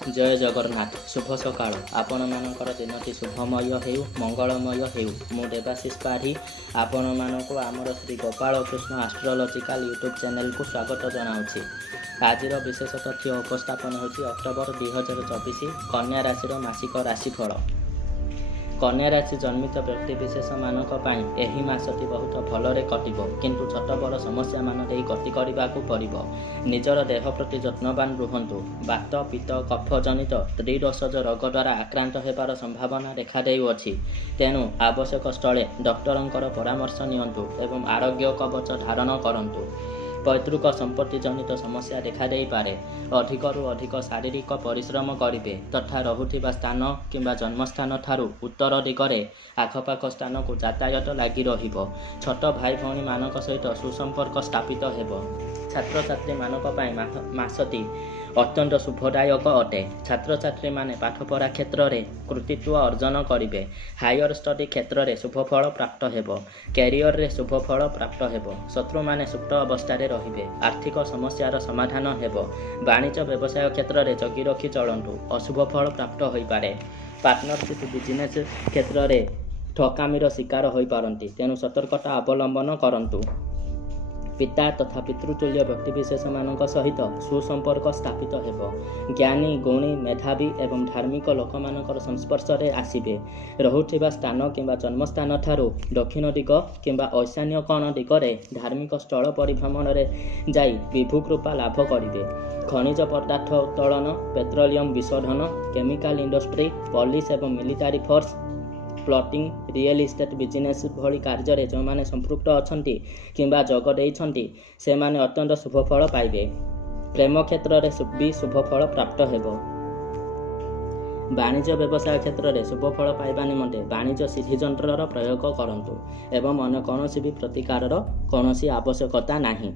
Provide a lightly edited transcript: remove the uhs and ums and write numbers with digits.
जय जगन्नाथ शुभ सकाळ आपण मानकर दिनटी शुभमय हेउ मंगलमय हेउ मु देवाशीष पाढ़ी आपण मानक आमर Shri Gopal Krishna astrological YouTube channel को स्वागत जनाऊँगी। आज विशेष तथ्य उपस्थापन होची अक्टोबर 2024 कन्या राशि मासिक राशिफल। कन्या राशि जन्मित व्यक्तिविशेष मानक पाई एही मासटी बहुत भलरे कटिबो, किंतु छोट बड़ समस्या मान देई गति करबाकू पड़िबो। निजर देह प्रति जत्नवान रुहंतु। वात पित्त कफ जनित त्रिदोषज रोग द्वारा आक्रांत हेबार संभावना देखा देउअछि। तेणु आवश्यक स्थले डॉक्टरंकर परामर्श नियंतु एवं आरोग्य कवच धारण करंतु। पैतृक संपत्ति जनित समस्या देखा देई पारे। अधिकरू अधिक शारीरिक परिश्रम करिवे तथा रहुथिबा स्थान किंबा जन्मस्थान ठारू उत्तर दिगरे आखपाख स्थान को यातायात लगी रहिबो। छोट भाई भौणी मानक सहित सुसंपर्क स्थापित हेबो। छात्र छात्री मानक पाई मासटी अत्यंत शुभदायक अटे। छात्र छात्री माने पाठपढ़ा क्षेत्र में कृतित्व अर्जन करेंगे। हायर स्टडी क्षेत्र में शुभफल प्राप्त हेबो। कैरियर रे शुभफल प्राप्त हेबो। शत्रु माने सुप्त अवस्था रहिबे। आर्थिक समस्यार समाधान हेबो। वाणिज्य व्यवसाय क्षेत्र में जगी रखी चलंतु। अशुभ फल प्राप्त होई पारे। पार्टनरशिप बिजनेस क्षेत्र में ठकामीर शिकार होई पारंती, तेणु सतर्कता अवलंबन करंतु। पिता तथा पितृतुल्य व्यक्तिविशेष मानक सहित सुसंपर्क स्थापित हेबो। ज्ञानी गुणी मेधावी एवं धार्मिक लोक मानकर संस्पर्श रे आसिबे। रहुथिबा स्थान किंबा जन्मस्थान ठारू दक्षिण दिग किंबा ईशान्य कोण दिगरे धार्मिक स्थल परिभ्रमण रे जाई विभु कृपा लाभ करिवे। खनिज पदार्थ उत्तोलन, पेट्रोलियम विशोधन, केमिकल इंडस्ट्री, पुलिस एवं military force, plotting, real estate business भली कार्य जो माने संपृक्त अछंती किंबा जोग देइछंती से माने अत्यंत शुभफल पाइबे। प्रेम क्षेत्र में भी शुभफल प्राप्त हेबो। वाणिज्य व्यवसाय क्षेत्र में शुभफल पाइबा निमंते वाणिज्य सिद्धि यंत्रर प्रयोग करंतु एवं अन्य कौनसी भी प्रतिकारर कौनसी आवश्यकता नाही।